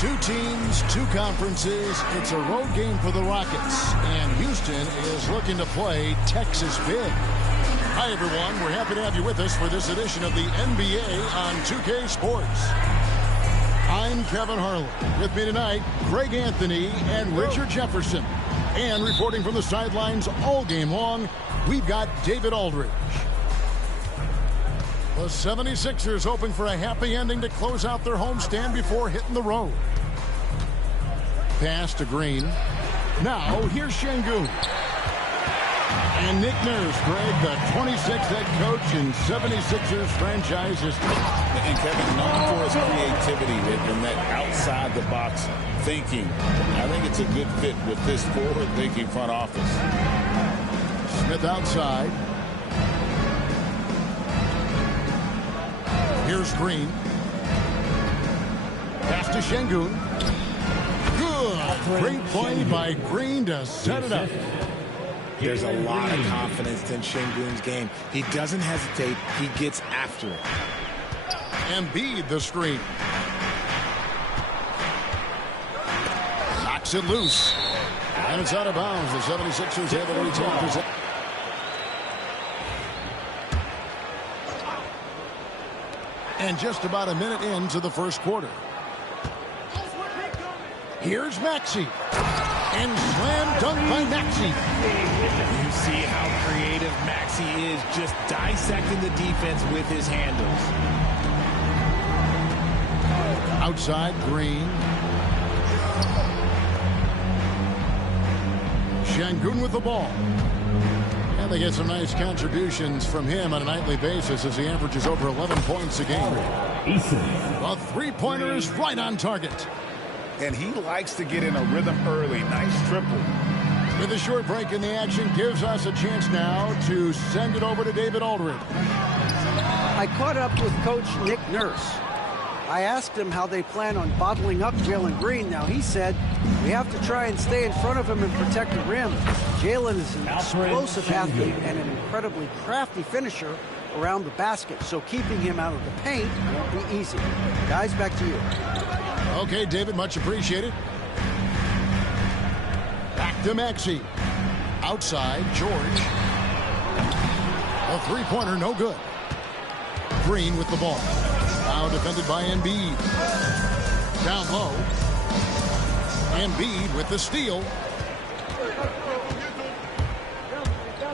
Two teams, two conferences. It's a road game for the Rockets. And Houston is looking to play Texas big. Hi, everyone. We're happy to have you with us for this edition of the NBA on 2K Sports. I'm Kevin Harlan. With me tonight, Greg Anthony and Richard Jefferson. And reporting from the sidelines all game long, we've got David Aldridge. The 76ers hoping for a happy ending to close out their homestand before hitting the road. Pass to Green. Now, here's Şengün. And Nick Nurse, Greg, the 26th head coach in 76ers franchise history. And Kevin, known for his creativity and that outside-the-box thinking. I think it's a good fit with this forward-thinking front office. Smith outside. Here's Green. Pass to Şengün. Good. Great play by Green to set it up. There's a lot of confidence in Şengün's game. He doesn't hesitate. He gets after it. Embiid the screen. Knocks it loose. And it's out of bounds. The 76ers have it retain possession. And just about a minute into the first quarter. Here's Maxey. And slam dunk by Maxey. You see how creative Maxey is, just dissecting the defense with his handles. Outside, Green. Şengün with the ball. And they get some nice contributions from him on a nightly basis as he averages over 11 points a game. The three-pointer is right on target. And he likes to get in a rhythm early. Nice triple. With a short break in the action, gives us a chance now to send it over to David Aldridge. I caught up with Coach Nick Nurse. I asked him how they plan on bottling up Jalen Green. Now, he said, we have to try and stay in front of him and protect the rim. Jalen is an explosive athlete and an incredibly crafty finisher around the basket, so keeping him out of the paint won't be easy. Guys, back to you. Okay, David, much appreciated. Back to Maxey. Outside, George. A three-pointer, no good. Green with the ball. Now defended by Embiid. Down low. Embiid with the steal.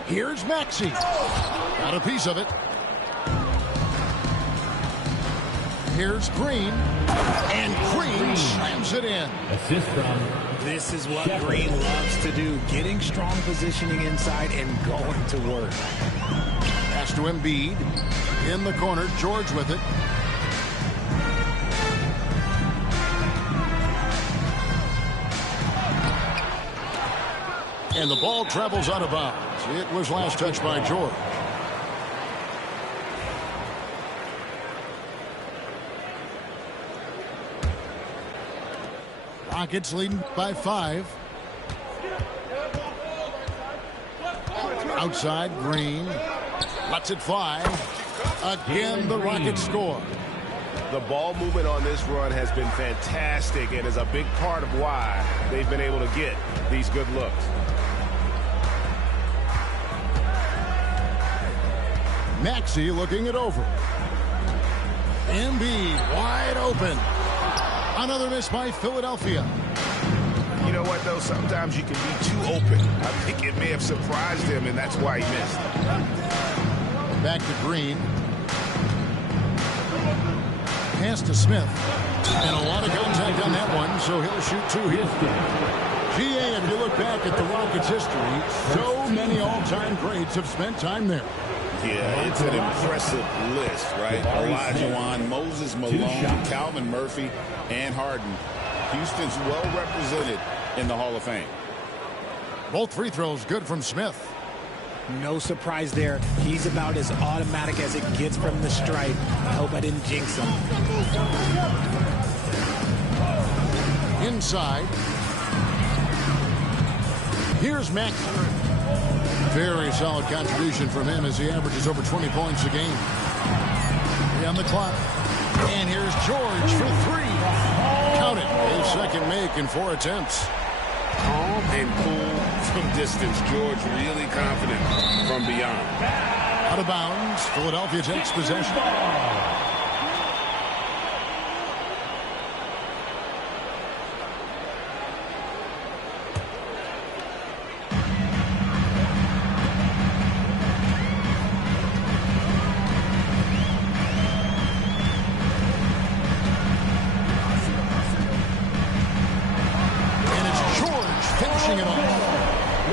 Here's Maxey. Got a piece of it. Here's Green. And Green slams it in. Assist from. This is what Green loves to do, getting strong positioning inside and going to work. Pass to Embiid. In the corner, George with it. And the ball travels out of bounds. It was last touched by George. Rockets leading by 5. Outside, Green. Lets it fly. Again, the Rockets score. The ball movement on this run has been fantastic and is a big part of why they've been able to get these good looks. Maxey looking it over. Embiid wide open. Another miss by Philadelphia. You know what, though? Sometimes you can be too open. I think it may have surprised him, and that's why he missed. Back to Green. Pass to Smith. And a lot of contact on that one, so he'll shoot two here. GA, if you look back at the Rockets' history, so many all-time greats have spent time there. Yeah, it's an impressive list, right? Olajuwon, Moses Malone, Calvin Murphy, and Harden. Houston's well represented in the Hall of Fame. Both free throws good from Smith. No surprise there. He's about as automatic as it gets from the stripe. I hope I didn't jinx him. Inside. Here's Maxey. Very solid contribution from him as he averages over 20 points a game. On the clock. And here's George for 3. Count it. His second make in 4 attempts. Calm and cool from distance. George really confident from beyond. Out of bounds. Philadelphia takes possession.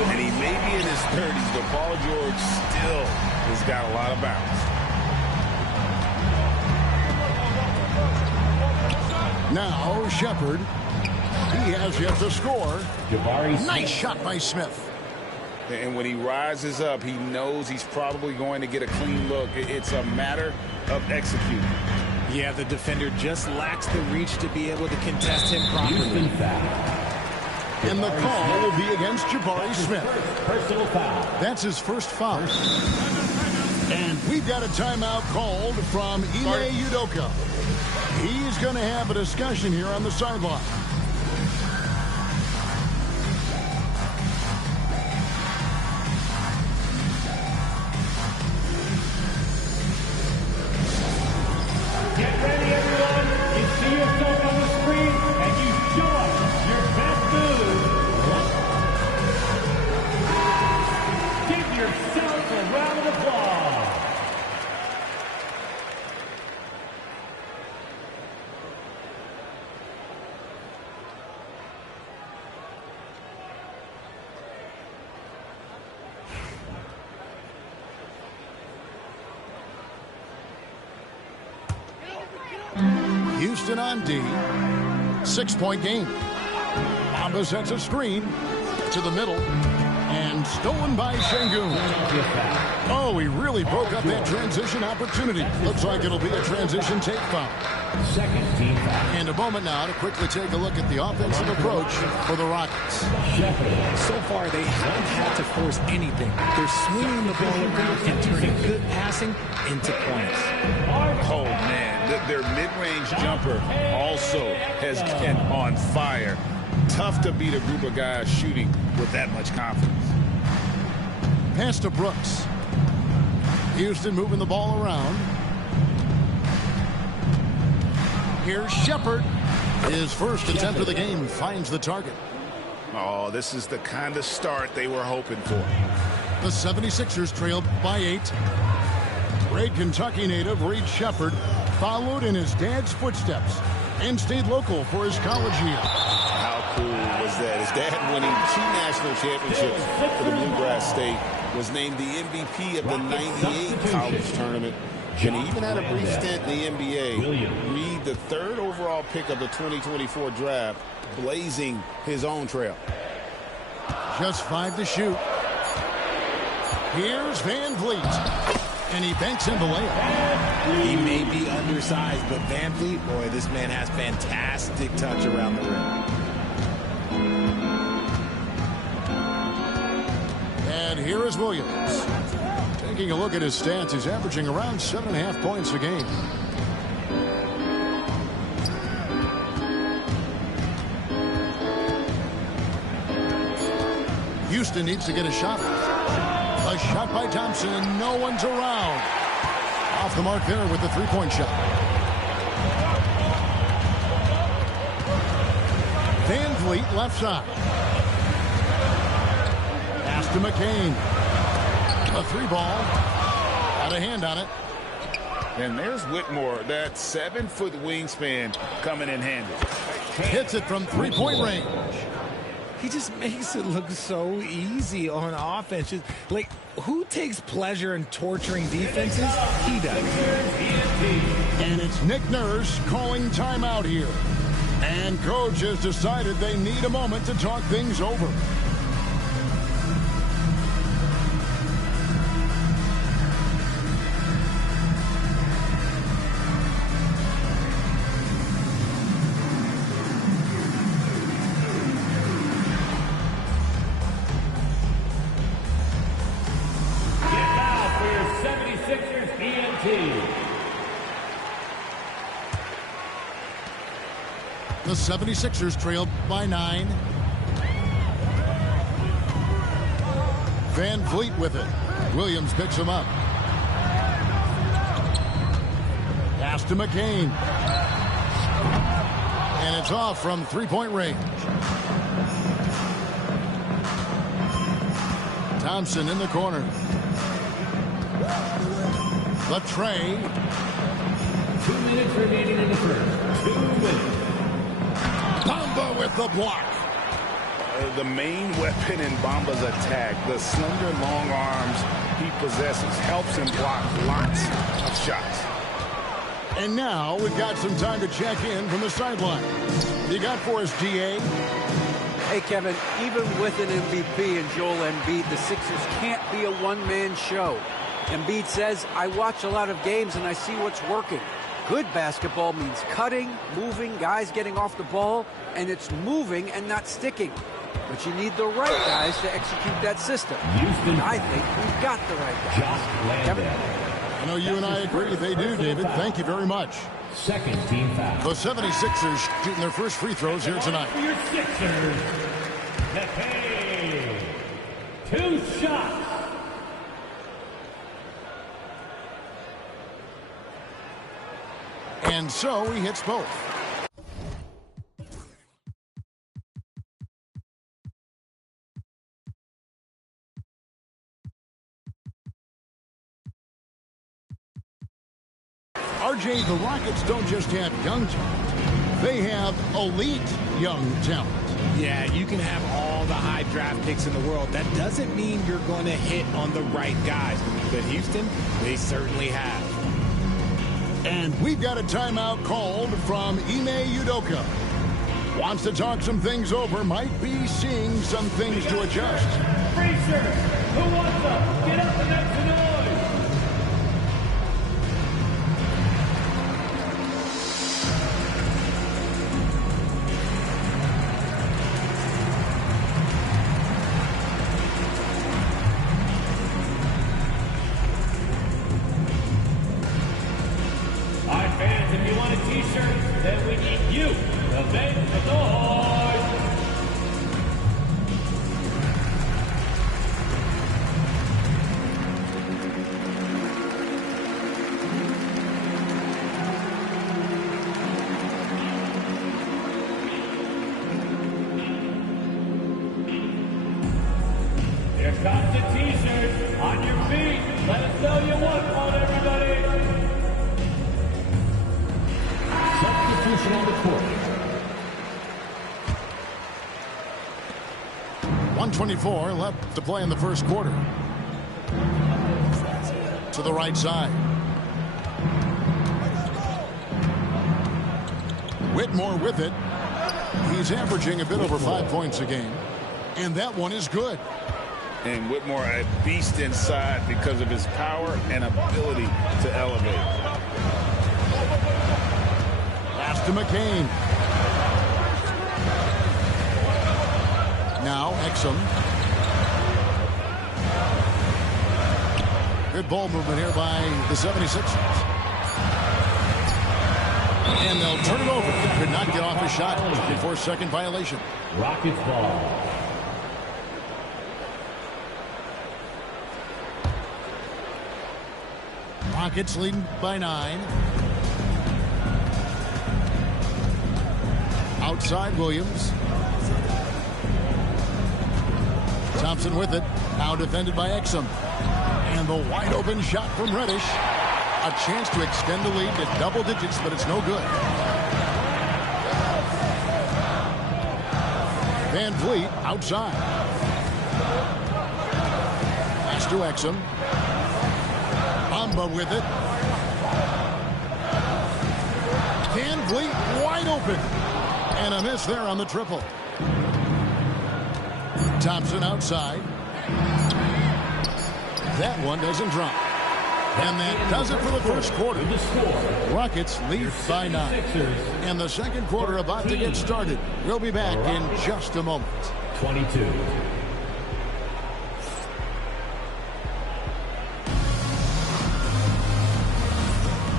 And he may be in his 30s, but Paul George still has got a lot of bounce. Now Shepard. He has yet to score. Nice shot by Smith. And when he rises up, he knows he's probably going to get a clean look. It's a matter of executing. Yeah, the defender just lacks the reach to be able to contest him properly. And the call will be against Jabari Smith. Personal foul. That's his first foul. And we've got a timeout called from Ime Udoka. He's going to have a discussion here on the sideline. Get ready, everyone. You see yourself on the screen, and you show us your best move. Give yourself a round of applause. Houston on D. 6-point game. Mamba sets a screen to the middle. And stolen by Şengün. Oh, he really broke up that transition opportunity. Looks like it'll be a transition take foul. Second team foul. And a moment now to quickly take a look at the offensive approach for the Rockets. So far, they haven't had to force anything. They're swinging the ball around and turning good passing into points. Oh, man, their mid-range jumper also has been on fire. Tough to beat a group of guys shooting with that much confidence. Pass to Brooks. Houston moving the ball around. Here's Shepard. His first attempt of the game finds the target. Oh, this is the kind of start they were hoping for. The 76ers trailed by 8. Great Kentucky native Reed Shepard followed in his dad's footsteps and stayed local for his college year. How cool was that? His dad winning 2 national championships for the Bluegrass State, was named the MVP of the '98 college tournament, and he even had a brief stint in the NBA. Reed, the 3rd overall pick of the 2024 draft, blazing his own trail. Just 5 to shoot. Here's Van Vliet. And he banks in the layup. He may be undersized, but Van Vliet, boy, this man has fantastic touch around the rim. And here is Williams. Taking a look at his stats, he's averaging around 7.5 points a game. Houston needs to get a shot. A shot by Thompson, and no one's around. Off the mark there with the three-point shot. Van Vliet left side. Pass to McCain. A 3-ball. Got a hand on it. And there's Whitmore, that 7-foot wingspan coming in handy. Hits it from 3-point range. He just makes it look so easy on offense. Just, like, who takes pleasure in torturing defenses? He does. And it's Nick Nurse calling timeout here. And coach has decided they need a moment to talk things over. The 76ers trail by 9. Van Vliet with it. Williams picks him up. Pass to McCain. And it's off from three-point range. Thompson in the corner. The tray. 2 minutes remaining in the first. 2 minutes. Bamba with the block. The main weapon in Bamba's attack, the slender long arms he possesses, helps him block lots of shots. And now we've got some time to check in from the sideline. You got for us, DA? Hey, Kevin, even with an MVP and Joel Embiid, the Sixers can't be a one-man show. Embiid says, I watch a lot of games and I see what's working. Good basketball means cutting, moving, guys getting off the ball, and it's moving and not sticking. But you need the right guys to execute that system. And I think we've got the right guys. Kevin? I know you and I agree. They do, David. Thank you very much. Second team foul. The 76ers shooting their first free throws here tonight. For your Sixers, Pepe. 2 shots. And so he hits both. RJ, the Rockets don't just have young talent. They have elite young talent. Yeah, you can have all the high draft picks in the world. That doesn't mean you're going to hit on the right guys. But Houston, they certainly have. And we've got a timeout called from Ime Udoka. Wants to talk some things over, might be seeing some things to adjust. Frazier, who wants up? Get up and make some noise. All right, fans, if you want a t-shirt, then we need you to make some noise. Here comes the t-shirts on your feet. Let us know you want one, everybody. Substitution on the court. 1:24 left to play in the first quarter. To the right side. Whitmore with it. He's averaging a bit over 5 points a game. And that one is good. And Whitmore a beast inside because of his power and ability to elevate. Pass to McCain. Now Exum. Good ball movement here by the 76ers. And they'll turn it over. Could not get off a shot before second violation. Rockets ball. Rockets leading by 9. Outside Williams. Thompson with it. Now defended by Exum. And the wide open shot from Reddish. A chance to extend the lead to double digits, but it's no good. Van Vliet outside. Pass to Exum. Bamba with it. Van Vliet wide open. And a miss there on the triple. Thompson outside. That one doesn't drop. And that does it for the first quarter. Rockets lead by 9. And the second quarter about to get started. We'll be back in just a moment. 22.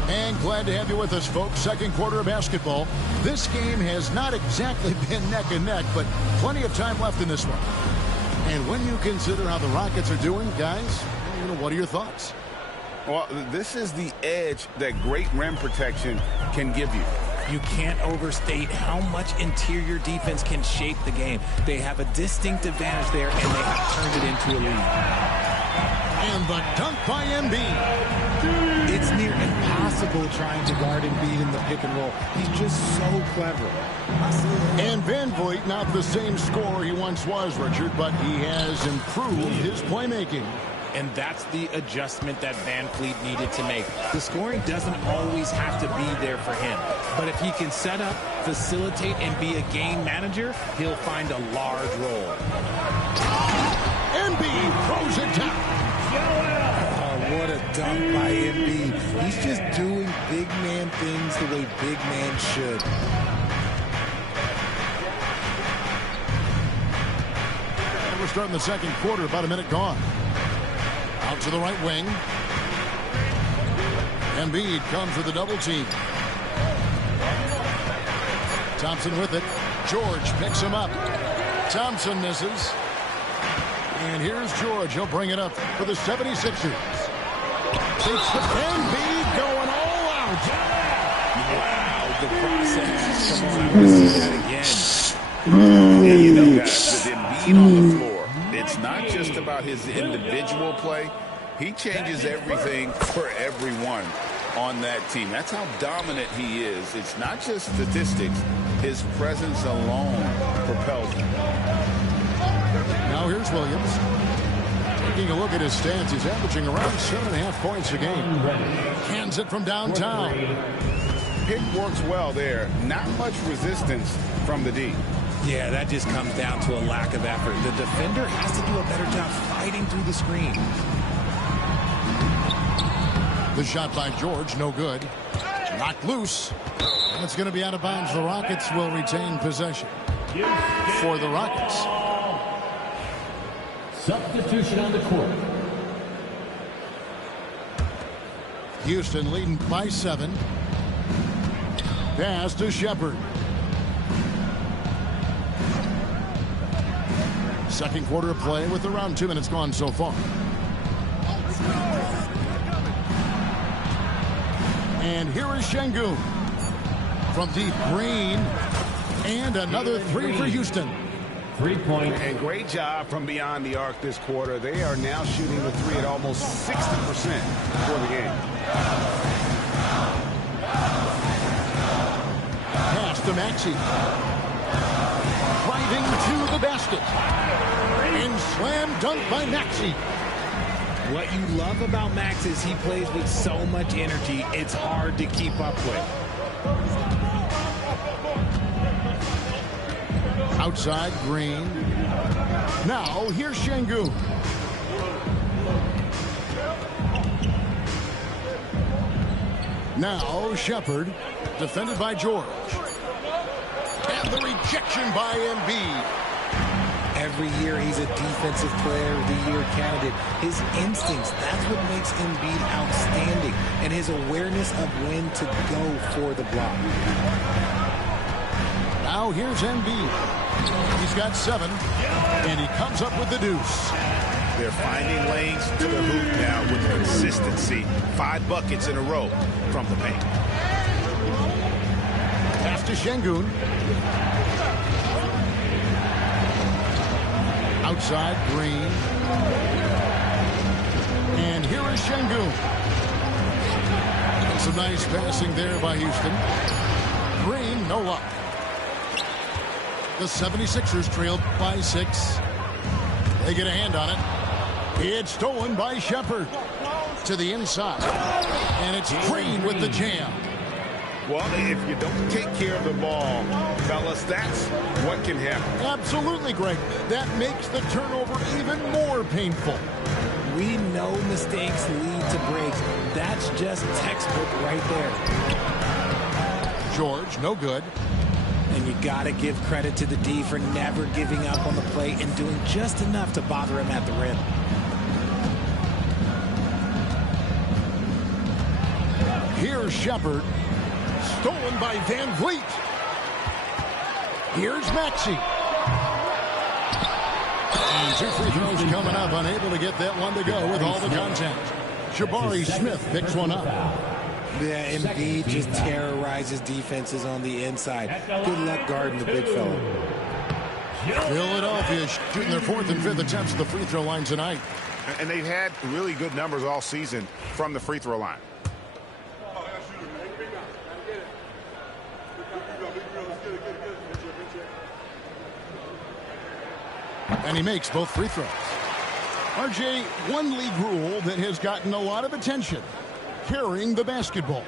And Glad to have you with us, folks. Second quarter of basketball. This game has not exactly been neck and neck, but plenty of time left in this one. And when you consider how the Rockets are doing, guys, what are your thoughts? Well, this is the edge that great rim protection can give you. You can't overstate how much interior defense can shape the game. They have a distinct advantage there, and they have turned it into a lead. And the dunk by Embiid. It's near impossible trying to guard Embiid in the pick and roll. He's just so clever. And Van Vliet, not the same scorer he once was, Richard, but he has improved his playmaking. And that's the adjustment that Van Vliet needed to make. The scoring doesn't always have to be there for him. But if he can set up, facilitate, and be a game manager, he'll find a large role. Embiid throws it down. Oh, what a dunk by Embiid. He's just doing big man things the way big man should. We're starting the second quarter, about a minute gone. Out to the right wing. Embiid comes with a double team. Thompson with it. George picks him up. Thompson misses. And here's George. He'll bring it up for the 76ers. Embiid going all out. Wow, the process. Come on, I want to see that again. And you know, guys, with Embiid on the floor, it's not just about his individual play. He changes everything for everyone on that team. That's how dominant he is. It's not just statistics. His presence alone propels him. Now here's Williams. Taking a look at his stats, he's averaging around 7.5 points a game. Hands it from downtown. Pick works well there. Not much resistance from the D. Yeah, that just comes down to a lack of effort. The defender has to do a better job fighting through the screen. The shot by George, no good. Knocked loose. And it's going to be out of bounds. The Rockets will retain possession. For the Rockets. Substitution on the court. Houston leading by 7. Pass to Shepard. Second quarter of play with around 2 minutes gone so far. And here is Şengün. From deep, Green. And another three for Houston. 3-point. And great job from beyond the arc this quarter. They are now shooting the three at almost 60% for the game. Pass to Maxey. Driving to the basket. And slam dunk by Maxey. What you love about Max is he plays with so much energy, it's hard to keep up with. Outside, Green. Now, here's Şengün. Now, Shepard, defended by George. And the rejection by Embiid. Every year he's a defensive player of the year candidate. His instincts, that's what makes Embiid outstanding. And his awareness of when to go for the block. Now here's Embiid. He's got 7. And he comes up with the deuce. They're finding lanes to the hoop now with consistency. 5 buckets in a row from the paint. Pass to Şengün. Outside, Green. And here is Şengün. Some nice passing there by Houston. Green, no luck. The 76ers trailed by 6. They get a hand on it. It's stolen by Shepard. To the inside. And it's Green with the jam. Well, if you don't take care of the ball, fellas, that's what can happen. Absolutely, Greg. That makes the turnover even more painful. We know mistakes lead to breaks. That's just textbook right there. George, no good. And you got to give credit to the D for never giving up on the play and doing just enough to bother him at the rim. Here's Shepard. Stolen by Van Vliet. Here's Maxey. And 2 free throws coming up. Unable to get that one to go with all the contact. Jabari Smith picks one up. Yeah, Embiid just terrorizes defenses on the inside. Good luck guarding the big fella. Philadelphia shooting their 4th and 5th attempts at the free throw line tonight. And they've had really good numbers all season from the free throw line. And he makes both free throws. RJ, one league rule that has gotten a lot of attention: carrying the basketball.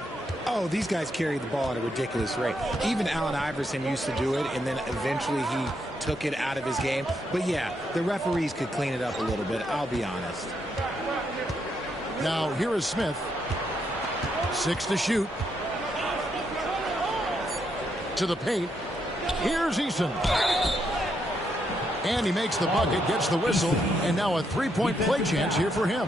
Oh, these guys carry the ball at a ridiculous rate. Even Allen Iverson used to do it, and then eventually he took it out of his game. But yeah, the referees could clean it up a little bit, I'll be honest. Now here is Smith. 6 to shoot. To the paint. Here's Eason. And he makes the bucket, gets the whistle, and now a 3-point play chance here for him.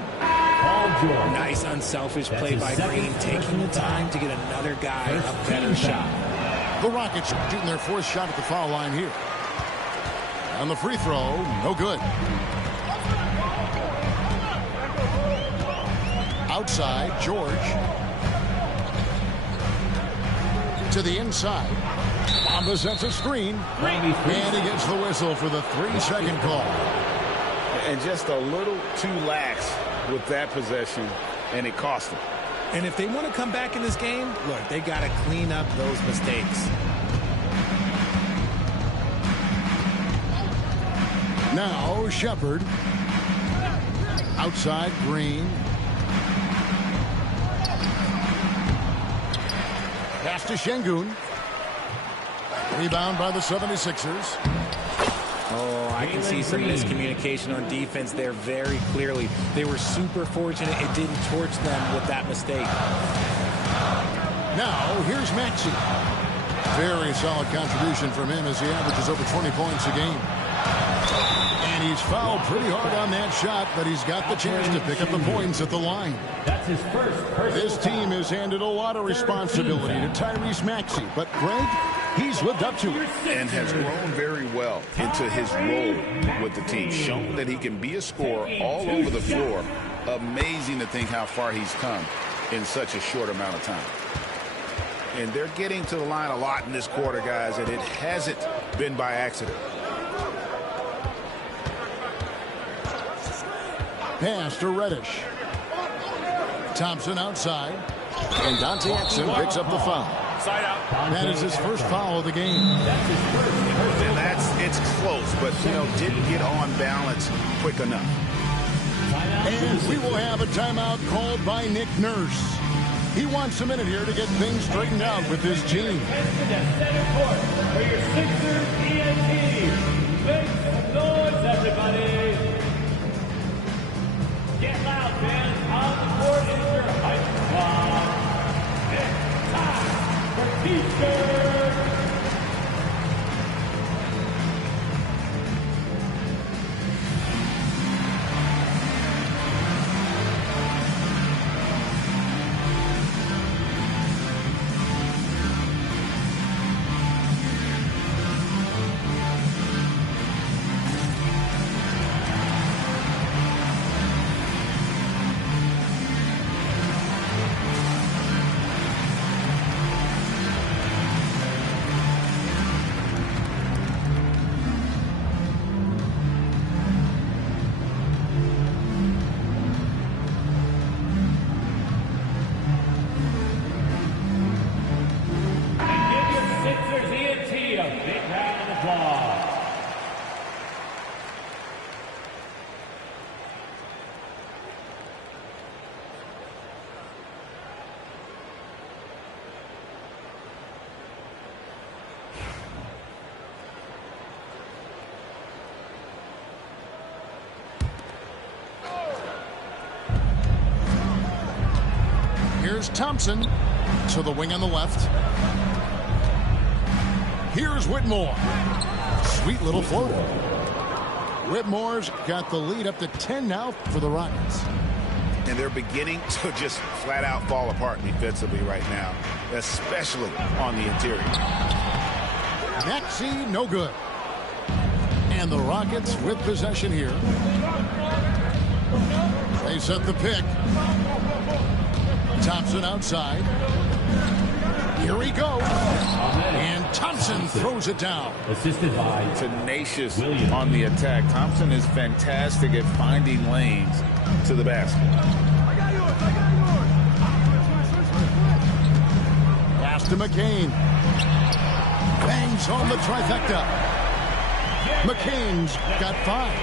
Nice unselfish play by Green, taking the time to get another guy a better shot. The Rockets shooting their 4th shot at the foul line here. And the free throw, no good. Outside, George. To the inside. Bamba sets a screen. And he gets the whistle for the 3-second call. And just a little too lax with that possession, and it cost them. And if they want to come back in this game, look, they got to clean up those mistakes. Now Shepard. Outside, Green. Pass to Şengün. Rebound by the 76ers. Oh, I can see some miscommunication on defense there very clearly. They were super fortunate it didn't torch them with that mistake. Now, here's Maxey. Very solid contribution from him as he averages over 20 points a game. And he's fouled pretty hard on that shot, but he's got the chance to pick up the points at the line. That's his first. This team has handed a lot of responsibility to Tyrese Maxey, but Greg, he's lived up to it. And has grown very well into his role with the team. Shown that he can be a scorer all over the floor. Amazing to think how far he's come in such a short amount of time. And they're getting to the line a lot in this quarter, guys, and it hasn't been by accident. Pass to Reddish. Thompson outside. And Dante Exum picks up the foul. That is his first foul of the game. And it's close, but, didn't get on balance quick enough. And we will have a timeout called by Nick Nurse. He wants a minute here to get things straightened out with his team. Center court for your Sixers ENT. Make some noise, everybody. Get loud, fans. On the court is your hype squad. It's time for T-shirt. Here's Thompson to the wing on the left. Here's Whitmore. Sweet little floater. Whitmore's got the lead up to 10 now for the Rockets. and they're beginning to just flat out fall apart defensively right now, especially on the interior. Maxey, no good. And the Rockets with possession here. They set the pick. Thompson outside. Here he goes. And Thompson throws it down. Assisted by tenacious on the attack. Thompson is fantastic at finding lanes to the basket. Pass to McCain. Bangs on the trifecta. McCain's got 5.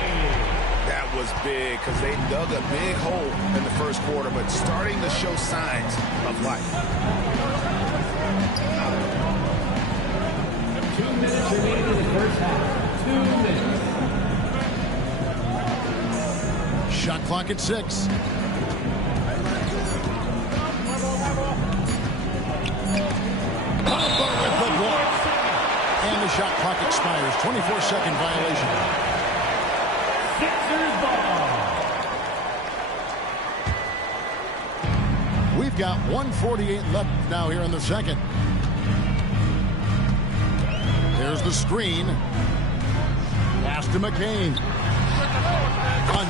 That was big because they dug a big hole in the first quarter, but starting to show signs of life. 2 minutes remaining in the first half. 2 minutes. Shot clock at 6. Bamba with the block. And the shot clock expires. 24-second violation. Sixers ball. We've got 1:48 left now here in the second. There's the screen. Pass to McCain.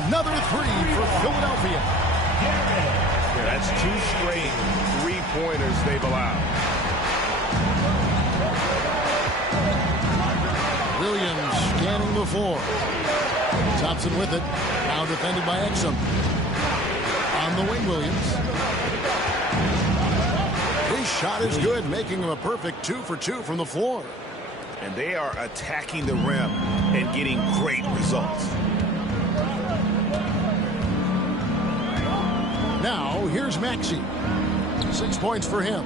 Another 3 for Philadelphia. Yeah, that's 2 straight 3-pointers they've allowed. Williams scanning the floor. Thompson with it. Now defended by Exum. On the wing, Williams. His shot is good, making him a perfect 2 for 2 from the floor. And they are attacking the rim and getting great results. Now, here's Maxey. 6 points for him.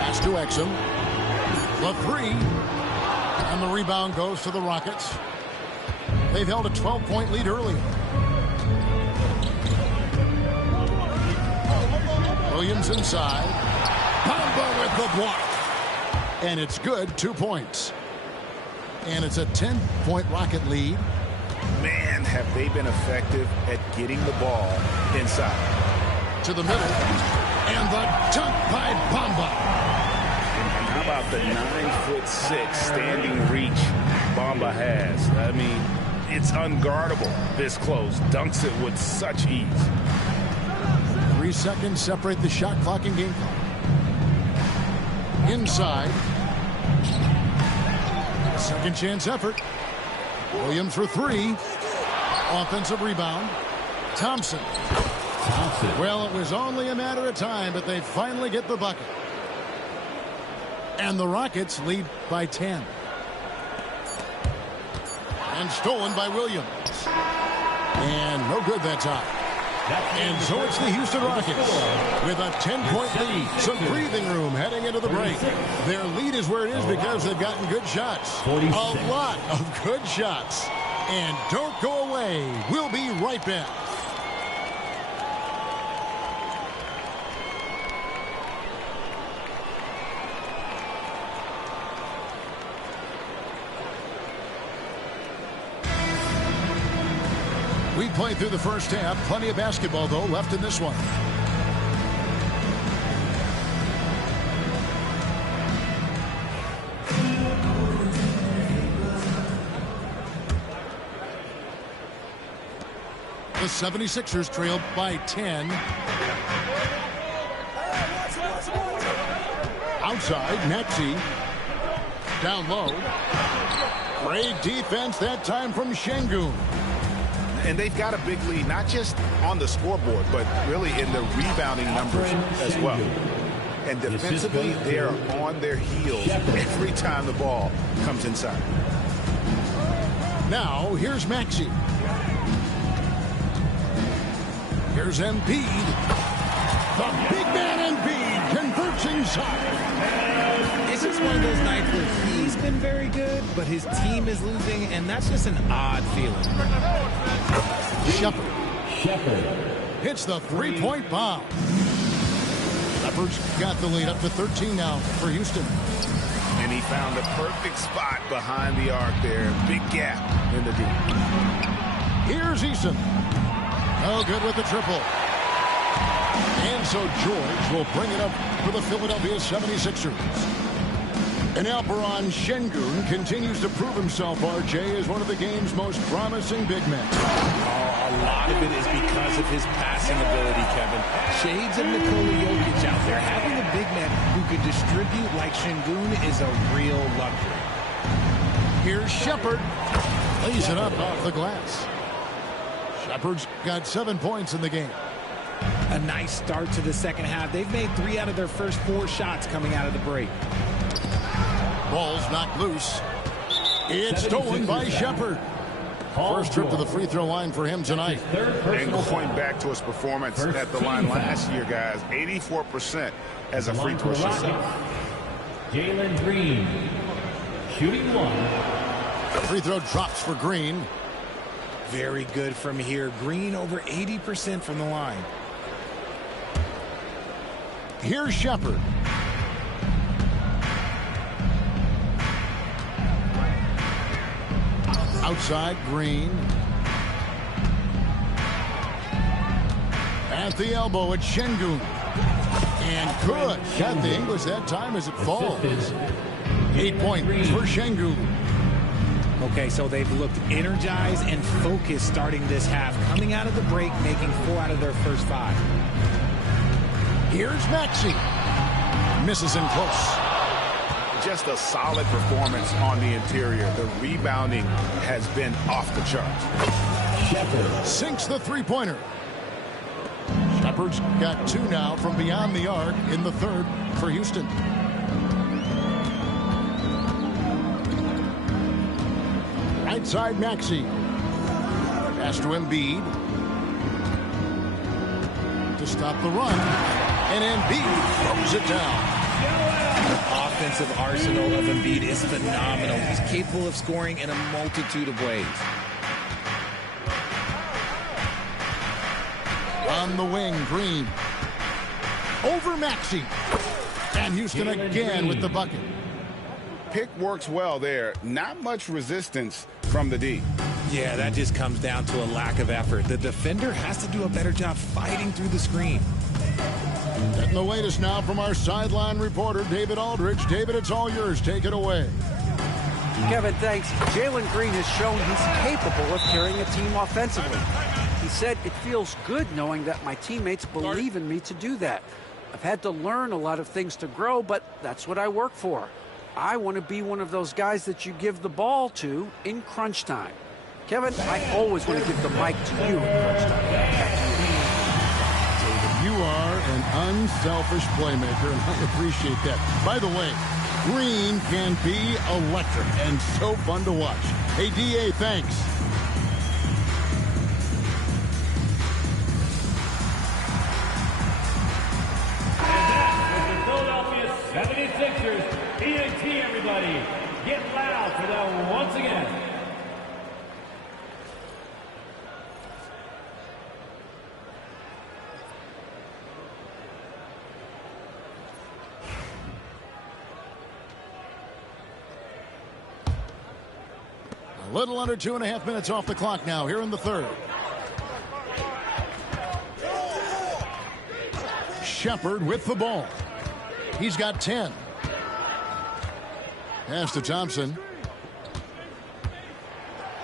Pass to Exum. The 3. And the rebound goes to the Rockets. They've held a 12-point lead earlier. Williams inside. Bamba with the block. And it's good. 2 points. And it's a 10-point Rocket lead. Man, have they been effective at getting the ball inside. To the middle. And the dunk by Bamba. And how about the 9'6" standing reach Bamba has? I mean, it's unguardable this close. Dunks it with such ease. 3 seconds separate the shot clock and game clock. Inside. Second chance effort. Williams for 3. Offensive rebound. Thompson. Well, it was only a matter of time, but they finally get the bucket. And the Rockets lead by 10. And stolen by Williams. And no good that time. And so it's the Houston Rockets with a 10-point lead. Some breathing room heading into the break. Their lead is where it is because they've gotten good shots. A lot of good shots. And don't go away. We'll be right back. We played through the first half. Plenty of basketball, though, left in this one. The 76ers trailed by 10. Outside, Maxey. Down low. Great defense that time from Şengün. And they've got a big lead, not just on the scoreboard, but really in the rebounding numbers as well. And defensively, they are on their heels every time the ball comes inside. Now, here's Maxey. Here's Embiid. The big man Embiid converts inside. It's just one of those nights where he's been very good, but his team is losing, and that's just an odd feeling. Shepherd hits the three-point bomb. Leopards got the lead up to 13 now for Houston. he found the perfect spot behind the arc there. Big gap in the D. Here's Eason. Oh, good with the triple. And so George will bring it up for the Philadelphia 76ers. And Alperen Şengün continues to prove himself, RJ, as one of the game's most promising big men. A lot of it is because of his passing ability, Kevin. Shades of Nikola Jokic out there. Having a big man who can distribute like Şengün is a real luxury. Here's Shepherd. Lays it up off the glass. Shepherd's got 7 points in the game. A nice start to the second half. They've made 3 out of their first 4 shots coming out of the break. Ball's knocked loose. It's stolen by Shepherd. First trip to the free throw line for him tonight. And going back to his performance at the line last year, guys, 84% as a free throw shooter. Jalen Green, shooting 1. Free throw drops for Green. Very good from here. Green over 80% from the line. Here's Shepherd. Outside, Green. At the elbow, it's Şengün. And good. Got the English that time as it falls. 8 points for Şengün. Okay, so they've looked energized and focused starting this half. Coming out of the break, making 4 out of their first 5. Here's Maxey. Misses in close. Just a solid performance on the interior. The rebounding has been off the charts. Sinks the three-pointer. Shepherd's got 2 now from beyond the arc in the third for Houston. Right side, Maxey. Pass to Embiid. To stop the run. And Embiid throws it down. The offensive arsenal of Embiid is phenomenal. He's capable of scoring in a multitude of ways. On the wing, Green. Over Maxey. And Houston again with the bucket. Pick works well there. Not much resistance from the D. Yeah, that just comes down to a lack of effort. The defender has to do a better job fighting through the screen. Getting the latest now from our sideline reporter, David Aldridge. David, it's all yours. Take it away. Kevin, thanks. Jalen Green has shown he's capable of carrying a team offensively. He said, it feels good knowing that my teammates believe in me to do that. I've had to learn a lot of things to grow, but that's what I work for. I want to be one of those guys that you give the ball to in crunch time. Kevin, I always want to give the mic to you in crunch time. You are an unselfish playmaker, and I appreciate that. By the way, Green can be electric and so fun to watch. Hey, D.A., thanks. And that was the Philadelphia 76ers. ENT, everybody. Get loud for them once again. A little under 2.5 minutes off the clock now here in the third. Shepherd with the ball. He's got 10. Pass to Thompson.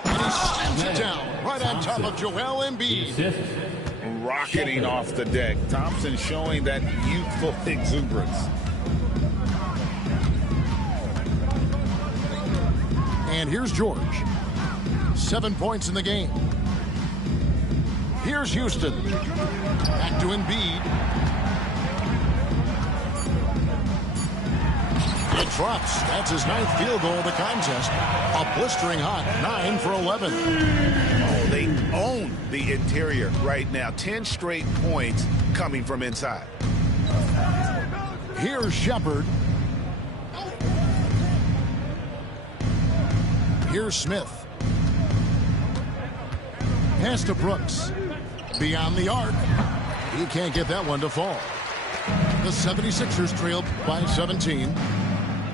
And he slams it down right on top of Joel Embiid. Rocketing off the deck. Thompson showing that youthful exuberance. And here's George. 7 points in the game. Here's Houston. Back to Embiid. It drops. That's his 9th field goal of the contest. A blistering hot 9 for 11. Oh, they own the interior right now. 10 straight points coming from inside. Here's Shepherd. Here's Smith. Pass to Brooks. Beyond the arc. He can't get that one to fall. The 76ers trail by 17.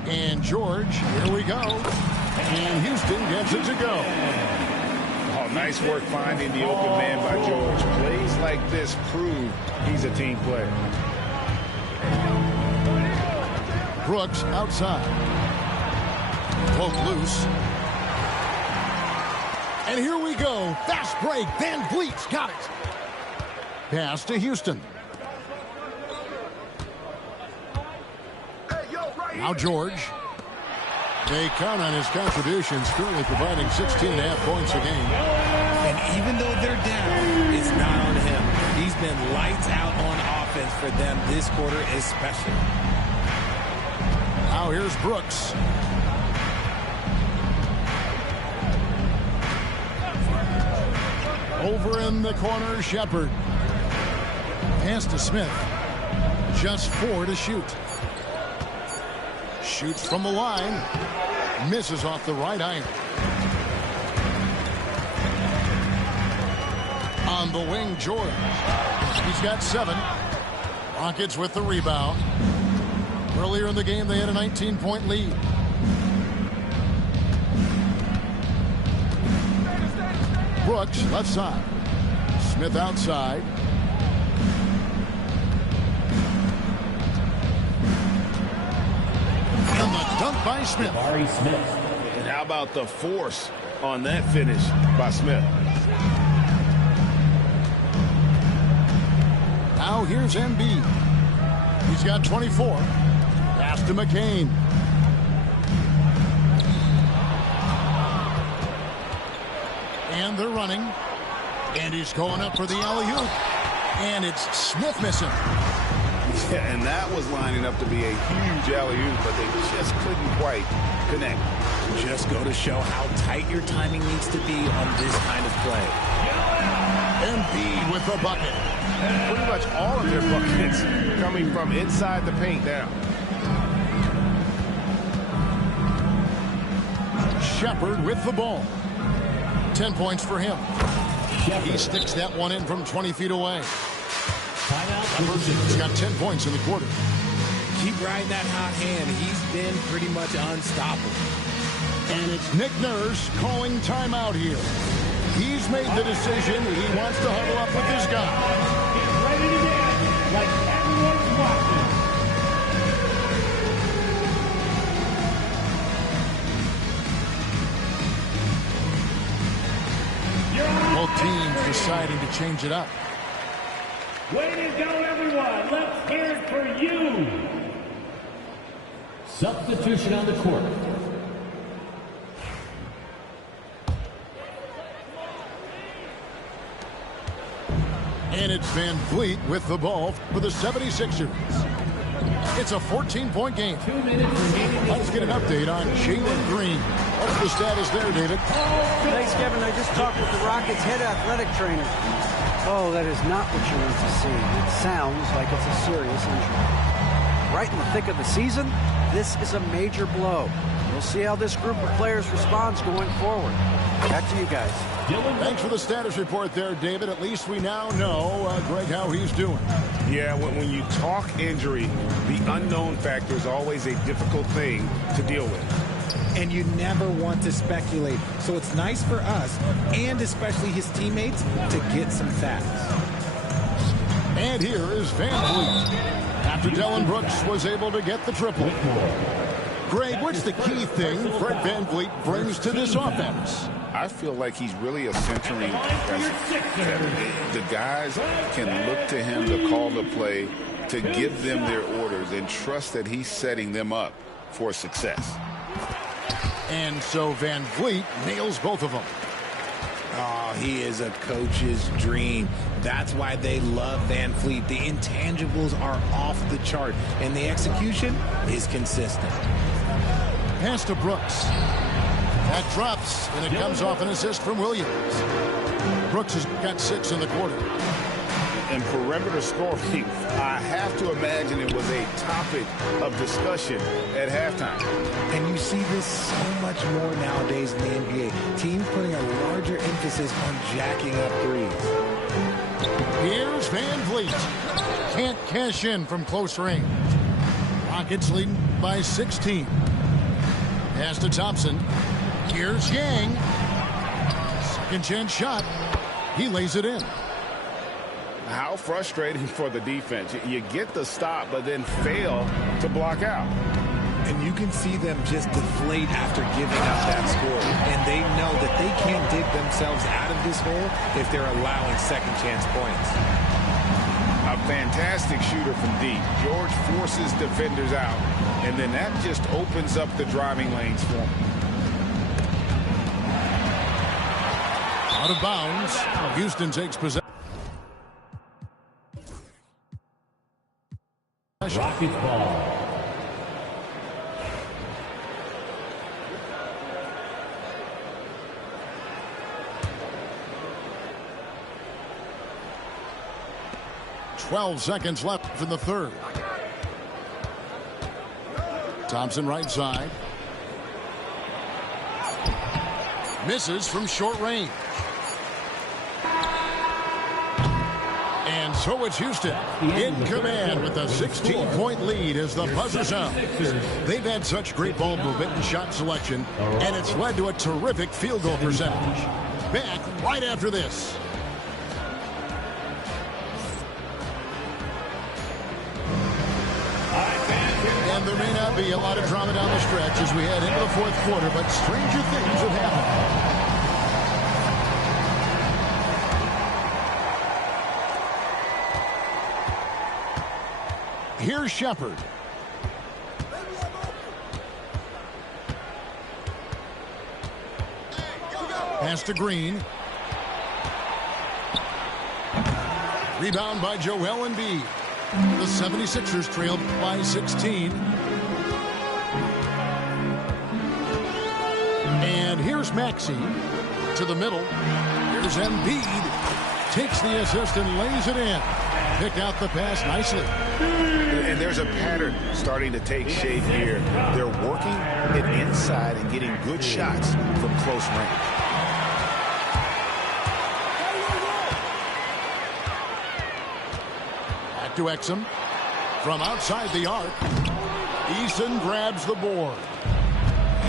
And George, here we go. And Houston gets it to go. Oh, nice work finding the open man by George. Plays like this prove he's a team player. Brooks outside. Poke loose. And here we go. Fast break. Van Vliet's got it. Pass to Houston. Now George. They count on his contributions, currently providing 16.5 points a game. And even though they're down, it's not on him. He's been lights out on offense for them this quarter especially. Now here's Brooks. Over in the corner, Shepard. Pass to Smith. Just 4 to shoot. Shoots from the line. Misses off the right iron. On the wing, George. He's got 7. Rockets with the rebound. Earlier in the game, they had a 19-point lead. Brooks, left side. Smith outside. And the dunk by Smith. And how about the force on that finish by Smith? Now here's Embiid. He's got 24. Pass to McCain. And they're running. And he's going up for the alley-oop. And it's Smith missing. Yeah, and that was lining up to be a huge alley-oop, but they just couldn't quite connect. Just go to show how tight your timing needs to be on this kind of play. Embiid with the bucket. Pretty much all of their buckets coming from inside the paint now. Shepard with the ball. 10 points for him. He sticks that one in from 20 feet away. He's got 10 points in the quarter. Keep riding that hot hand. He's been pretty much unstoppable. And it's Nick Nurse calling timeout here. He's made the decision. He wants to huddle up with his guy. Get ready to dance like everyone's watching. Both teams deciding to change it up. Way to go, everyone. Let's hear it for you. Substitution on the court. And it's Van Vliet with the ball for the 76ers. It's a 14-point game. 2 minutes remaining. Let's get an update on Jalen Green. What's the status there, David? Thanks, Kevin. I just talked with the Rockets' head athletic trainer. Oh, that is not what you want to see. It sounds like it's a serious injury. Right in the thick of the season, this is a major blow. We'll see how this group of players responds going forward. Back to you guys. Thanks for the status report there, David. At least we now know, Greg, how he's doing. Yeah, when you talk injury, the unknown factor is always a difficult thing to deal with. And you never want to speculate. So it's nice for us, and especially his teammates, to get some facts. And here is Van Vliet. After Dillon Brooks was able to get the triple. Greg, what's the key thing Fred Van Vliet brings to this offense? I feel like he's really a centering presence. The guys can look to him to call the play, to give them their orders, and trust that he's setting them up for success. And so Van Vliet nails both of them. Oh, he is a coach's dream. That's why they love Van Vliet. The intangibles are off the chart, and the execution is consistent. Pass to Brooks. That drops, and it comes off an assist from Williams. Brooks has got 6 in the quarter. And perimeter scoring, I have to imagine it was a topic of discussion at halftime. And you see this so much more nowadays in the NBA. Teams putting a larger emphasis on jacking up threes. Here's Van Vliet. Can't cash in from close range. Rockets leading by 16. Pass to Thompson. Here's Yang. Second chance shot. He lays it in. How frustrating for the defense. You get the stop, but then fail to block out. And you can see them just deflate after giving up that score. And they know that they can't dig themselves out of this hole if they're allowing second chance points. A fantastic shooter from deep. George forces defenders out, and then that just opens up the driving lanes for him. Out of bounds. Houston takes possession. Rockets ball. .12 seconds left in the third. Thompson right side. Misses from short range. And so it's Houston in command with a 16-point lead as the buzzer sounds. They've had such great ball movement and shot selection, and it's led to a terrific field goal percentage. Back right after this. And there may not be a lot of drama down the stretch as we head into the fourth quarter, but stranger things have happened. Here's Shepard. Pass to Green. Rebound by Joel Embiid. The 76ers trailed by 16. And here's Maxey to the middle. Here's Embiid. Takes the assist and lays it in. Pick out the pass nicely. And there's a pattern starting to take shape here. They're working it inside and getting good shots from close range. Back to Exum. From outside the arc, Eason grabs the board.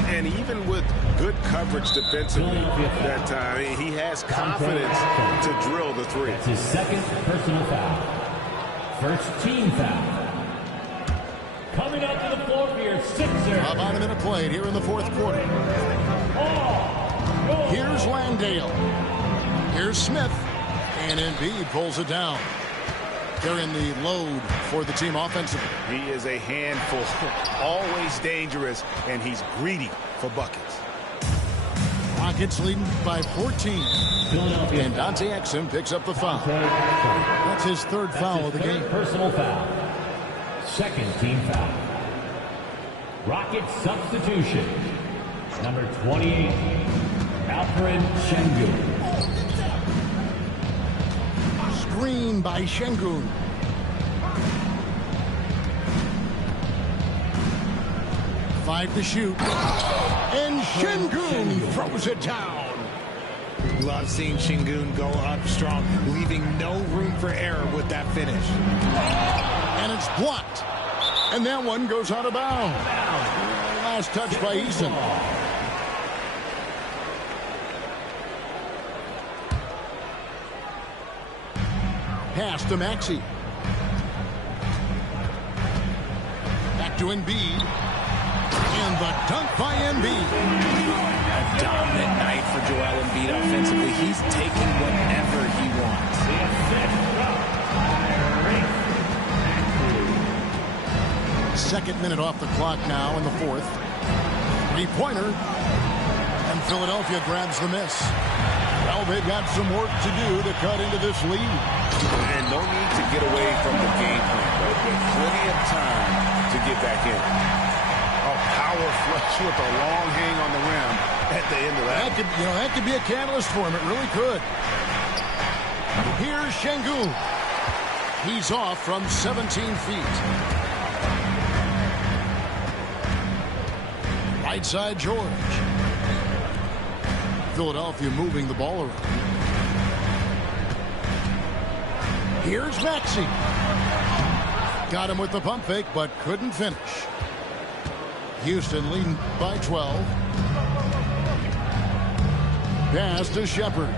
And even with good coverage defensively that time, he has confidence to drill the three. That's his second personal foul. First team foul. Coming up to the floor for your Sixers. About a minute played here in the fourth quarter. Here's Landale. Here's Smith. And Embiid pulls it down. They're in the load for the team offensively. He is a handful, always dangerous, and he's greedy for buckets. Rockets leading by 14. And Dante Exum picks up the foul. That's his third foul of the game. Personal foul. Second team foul. Rockets substitution. Number 28, Alfred Şengün. Screen by Şengün. Five to shoot. And Şengün throws it down. Love seeing Şengün go up strong, leaving no room for error with that finish. And it's blocked. And that one goes out of bounds. Last touch by Eason. Pass to Maxey. Back to Embiid. And the dunk by Embiid. A dominant night for Joel Embiid offensively. He's taking whatever he wants. Second minute off the clock now in the fourth. Three-pointer. And Philadelphia grabs the miss. Well, they've got some work to do to cut into this lead. And no need to get away from the game plan. Plenty of time to get back in. A power flush with a long hang on the rim at the end of that. That could be a catalyst for him. It really could. Here's Şengün. He's off from 17 feet. Right side, George. Philadelphia moving the ball around. Here's Maxey. Got him with the pump fake, but couldn't finish. Houston leading by 12. Pass to Shepard.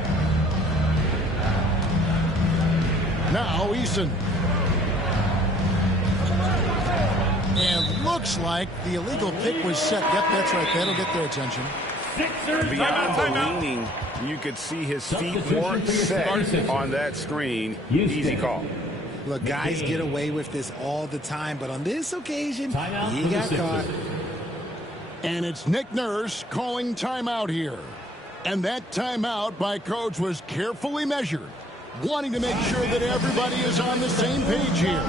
Now Eason. And looks like the illegal pick was set. Yep, that's right. That'll get their attention. Beyond the leaning, you could see his feet weren't set on that screen. Easy call. Look, guys get away with this all the time, but on this occasion, he got caught. And it's Nick Nurse calling timeout here. And that timeout by Coach was carefully measured, wanting to make sure that everybody is on the same page here.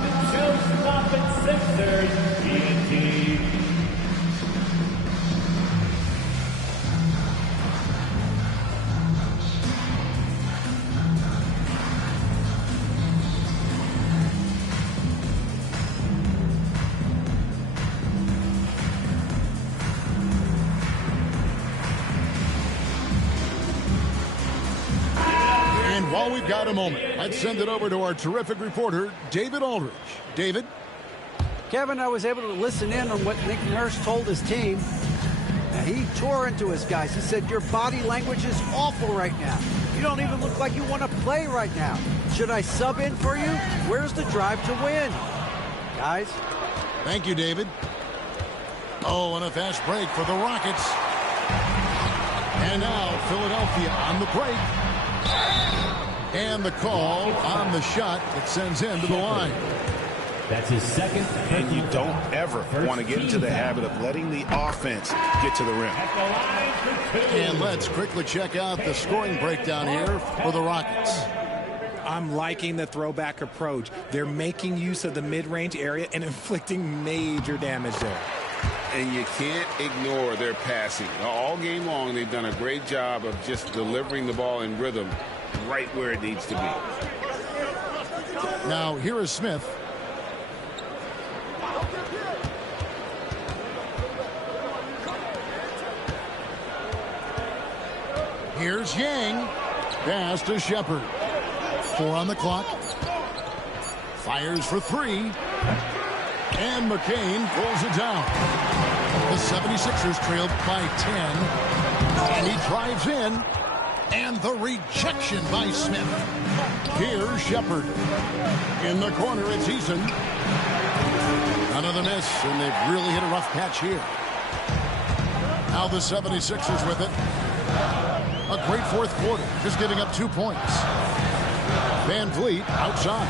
While we've got a moment, let's send it over to our terrific reporter, David Aldridge. David? Kevin, I was able to listen in on what Nick Nurse told his team. Now, he tore into his guys. He said, your body language is awful right now. You don't even look like you want to play right now. Should I sub in for you? Where's the drive to win? Guys? Thank you, David. Oh, and a fast break for the Rockets. And now Philadelphia on the break. And the call on the shot that sends him to the line. That's his second. And you don't ever want to get into the habit of letting the offense get to the rim. And let's quickly check out the scoring breakdown here for the Rockets. I'm liking the throwback approach. They're making use of the mid-range area and inflicting major damage there. And you can't ignore their passing. All game long, they've done a great job of just delivering the ball in rhythm right where it needs to be. Now, here is Smith. Here's Yang. Pass to Shepard. 4 on the clock. Fires for 3. And McCain pulls it down. The 76ers trailed by 10. And he drives in. And the rejection by Smith. Here's Shepard. In the corner, it's Eason. Another miss, and they've really hit a rough patch here. Now the 76ers with it. A great fourth quarter, just giving up 2 points. Van Vliet outside.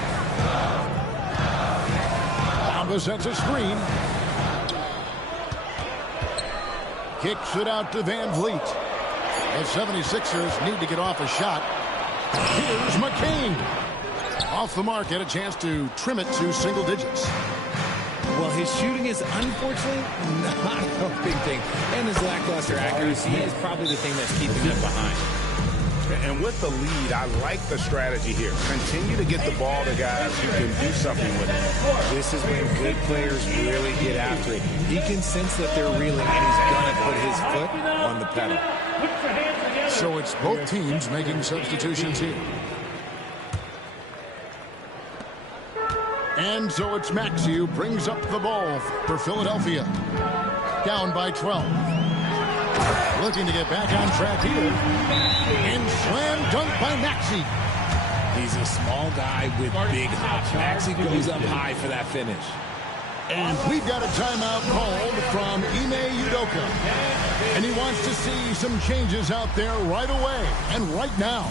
Bamba sets a screen. Kicks it out to Van Vliet. The 76ers need to get off a shot. Here's McCain. Off the mark, had a chance to trim it to single digits. Well, his shooting is unfortunately not a big thing. And his lackluster accuracy is probably the thing that's keeping them behind. And with the lead, I like the strategy here. Continue to get the ball to guys who can do something with it. This is when good players really get after it. He can sense that they're reeling, and he's going to put his foot on the pedal. So it's both teams making substitutions here. And so it's Maxey who brings up the ball for Philadelphia. Down by 12. Looking to get back on track here. And slam dunk by Maxey. He's a small guy with big hops. Maxey goes up high for that finish. And we've got a timeout called from Ime Udoka. And he wants to see some changes out there right away and right now.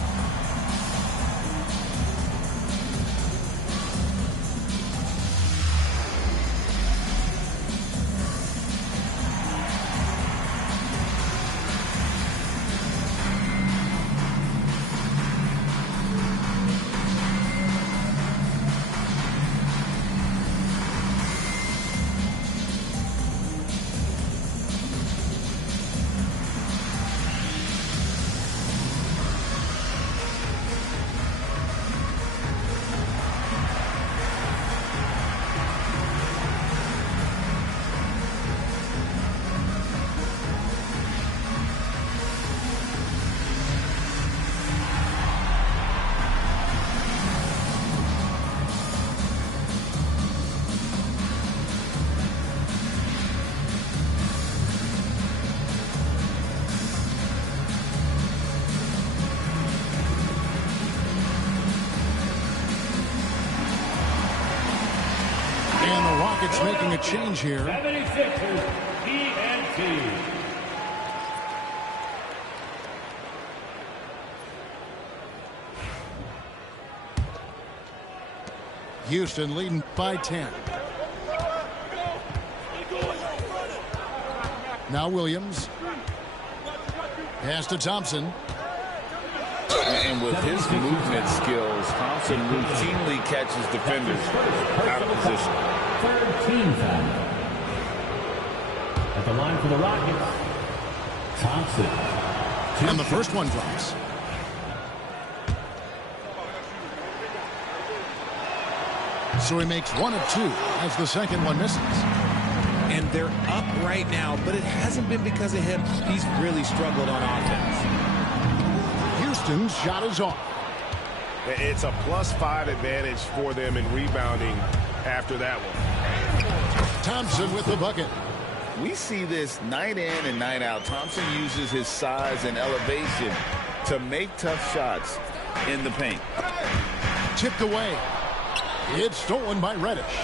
And the Rockets making a change here. 76ers, ENT. Houston leading by 10. Now Williams. Pass to Thompson. And with his movement skills, Thompson routinely catches defenders out of position. Third team foul. At the line for the Rockets, Thompson. And the first one drops. So he makes 1 of 2 as the second one misses. And they're up right now, but it hasn't been because of him. He's really struggled on offense. Houston's shot is off. It's a +5 advantage for them in rebounding after that one. Thompson with the bucket. We see this night in and night out. Thompson uses his size and elevation to make tough shots in the paint. Tipped away. It's stolen by Reddish.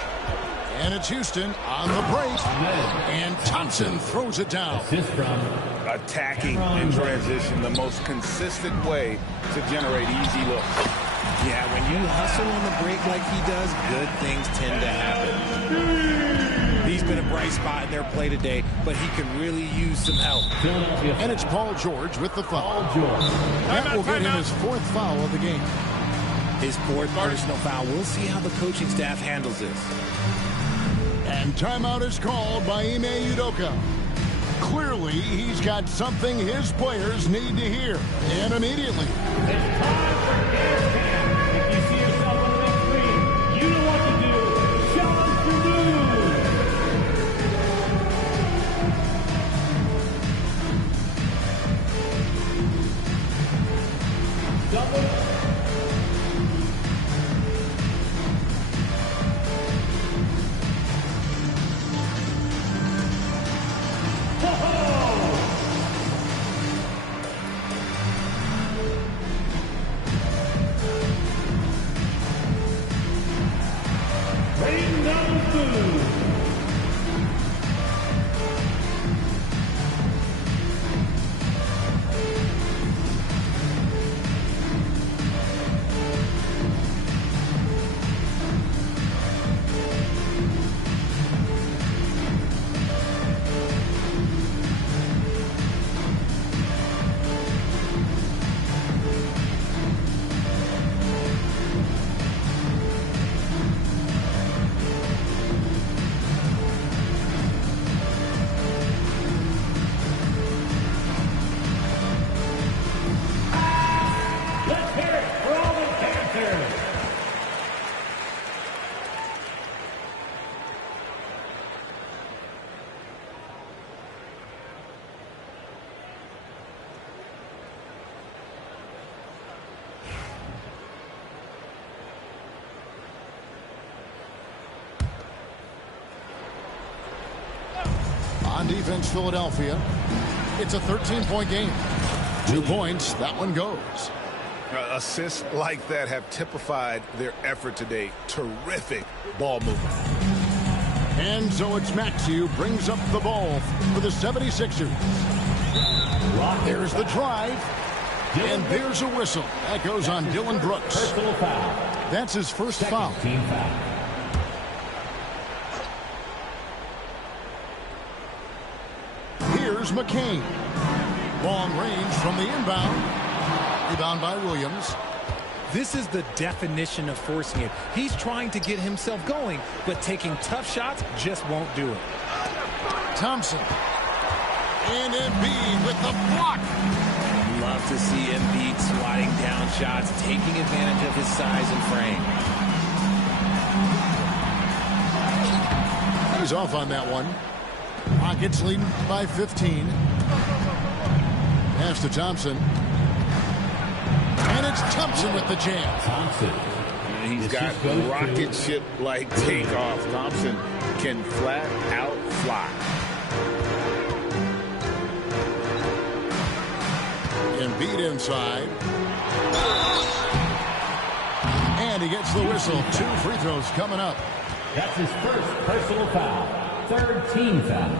And it's Houston on the break. And Thompson throws it down. Attacking in transition, the most consistent way to generate easy looks. Yeah, when you hustle on the break like he does, good things tend to happen. He's been a bright spot in their play today, but he can really use some help. And it's Paul George with the foul. That will get him his 4th foul of the game. His 4th personal foul. We'll see how the coaching staff handles this. And timeout is called by Ime Udoka. Clearly, he's got something his players need to hear. And immediately. It's time for gas cam. If you see yourself on the big screen, you know what to do. Challenge your move. Double. On defense, Philadelphia. It's a 13-point game. 2 points. That one goes. Assists like that have typified their effort today. Terrific ball movement. And so it's Maxey who brings up the ball for the 76ers. There's the drive. And there's a whistle. That goes on Dylan Brooks. That's his first foul. Team foul. Here's McCain. Long range from the inbound. Rebound by Williams. This is the definition of forcing it. He's trying to get himself going, but taking tough shots just won't do it. Thompson. And Embiid with the block. Love to see Embiid swatting down shots, taking advantage of his size and frame. He's off on that one. Rockets leading by 15. Pass to Thompson. And it's Thompson with the jam. Thompson. He's got rocket ship-like takeoff. Thompson can flat out fly. Embiid inside. And he gets the whistle. 2 free throws coming up. That's his first personal foul. Third team foul.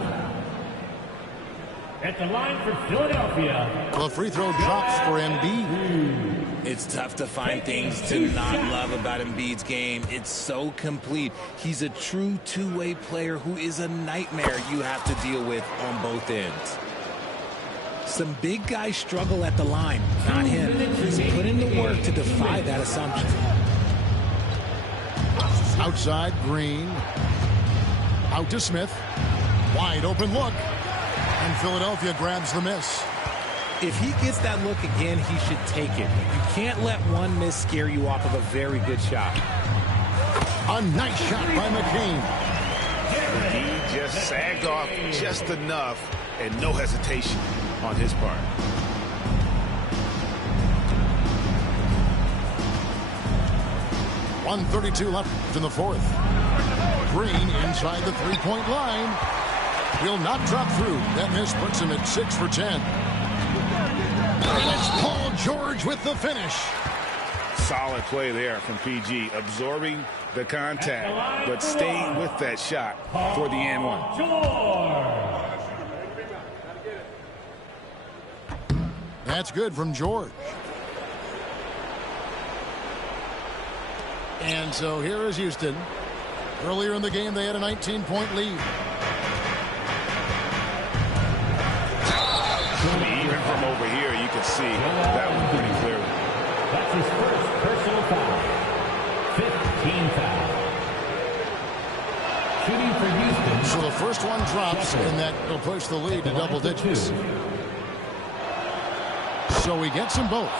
At the line for Philadelphia. The free throw drops for Embiid. It's tough to find things to not love about Embiid's game. It's so complete. He's a true two-way player who is a nightmare you have to deal with on both ends. Some big guys struggle at the line, not him. He's put in the work to defy that assumption. Outside, Green. Out to Smith. Wide open look. And Philadelphia grabs the miss. If he gets that look again, he should take it. You can't let one miss scare you off of a very good shot. A nice shot by McCain. He just sagged off just enough and no hesitation on his part. .132 left in the fourth. Green inside the three-point line. He'll not drop through. That miss puts him at 6 for 10. And it's Paul George with the finish. Solid play there from PG, absorbing the contact, but staying with that shot for the and one. That's good from George. And so here is Houston. Earlier in the game, they had a 19-point lead. Even from over here, you can see that one pretty clearly. That's his first personal foul. 15 foul. Shooting for Houston. So the first one drops, and that will push the lead to double digits. So he gets them both.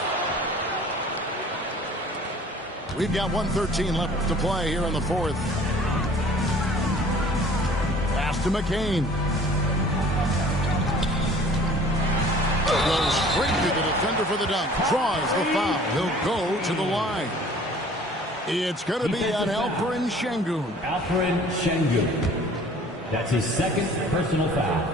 We've got 1:13 left to play here in the fourth. Pass to McCain. Goes straight to the defender for the dunk. Draws the foul. He'll go to the line. It's going to be on Alperen Sengun. Alperen Sengun. That's his second personal foul.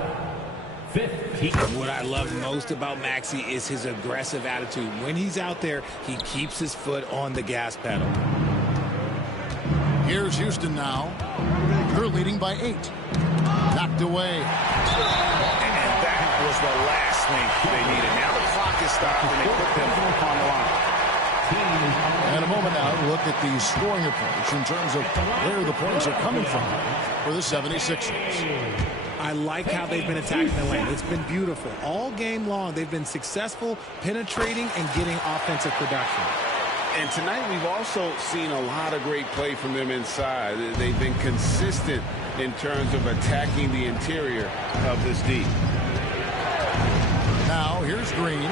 15. What I love most about Maxey is his aggressive attitude. When he's out there, he keeps his foot on the gas pedal. Here's Houston now. They're leading by 8. Knocked away. And that was the last thing they needed. Now the clock is stopped, and they put them on the line. And a moment now to look at the scoring approach in terms of where the points are coming from for the 76ers. I like how they've been attacking the lane. It's been beautiful. All game long, they've been successful penetrating and getting offensive production. And tonight we've also seen a lot of great play from them inside. They've been consistent in terms of attacking the interior of this D. Now here's Green.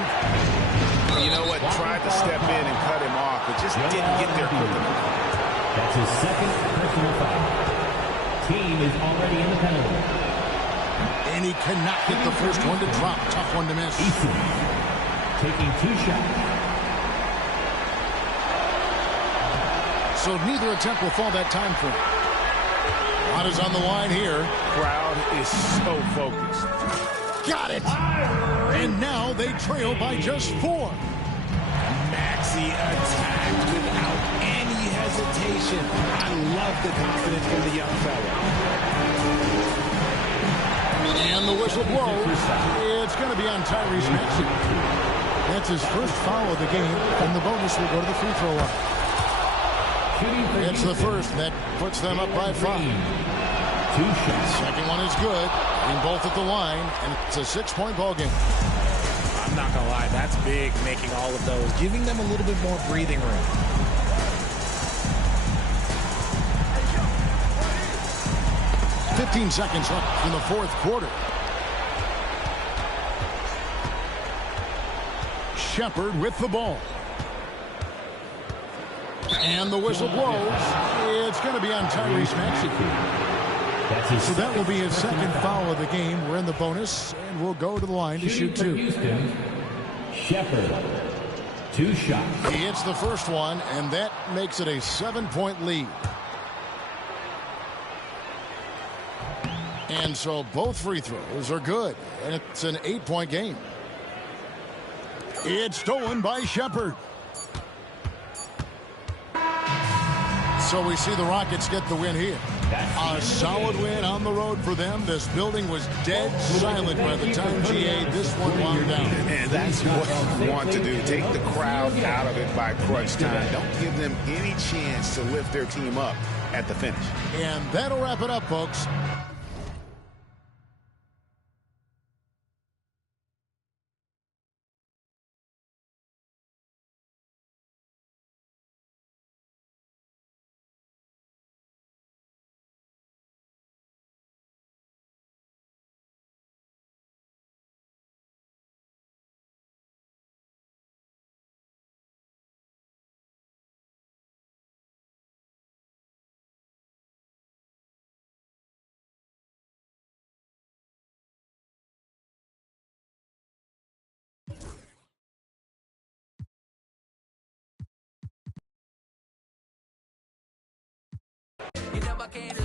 You know what? Tried to step in and cut him off, but just didn't get there quick enough. That's his second personal foul. Team is already in the penalty. And he cannot get the first one to drop. Tough one to miss. Eason taking 2 shots. So neither attempt will fall that time for him. A lot is on the line here. Crowd is so focused. Got it. And now they trail by just 4. Maxey attacked without any hesitation. I love the confidence from the young fella. And the whistle blows. It's going to be on Tyrese Maxey. That's his first foul of the game, and the bonus will go to the free throw line. It's the first that puts them up by 5. 2 shots. Second one is good. In both at the line, and it's a 6-point ball game. I'm not going to lie, that's big, making all of those, giving them a little bit more breathing room. $15 seconds left in the fourth quarter. Shepherd with the ball. And the whistle blows. It's going to be on Tyrese Maxey. So that will be his second foul of the game. We're in the bonus, and we'll go to the line to shoot 2. Houston, Shepherd, 2 shots. He hits the first one, and that makes it a 7-point lead. And so both free throws are good, and it's an 8-point game. It's stolen by Shepherd. So we see the Rockets get the win here. A solid win on the road for them. This building was dead silent by the time GA this one wound down. And that's what you want to do. Take the crowd out of it by crunch time. Don't give them any chance to lift their team up at the finish. And that'll wrap it up, folks. You never can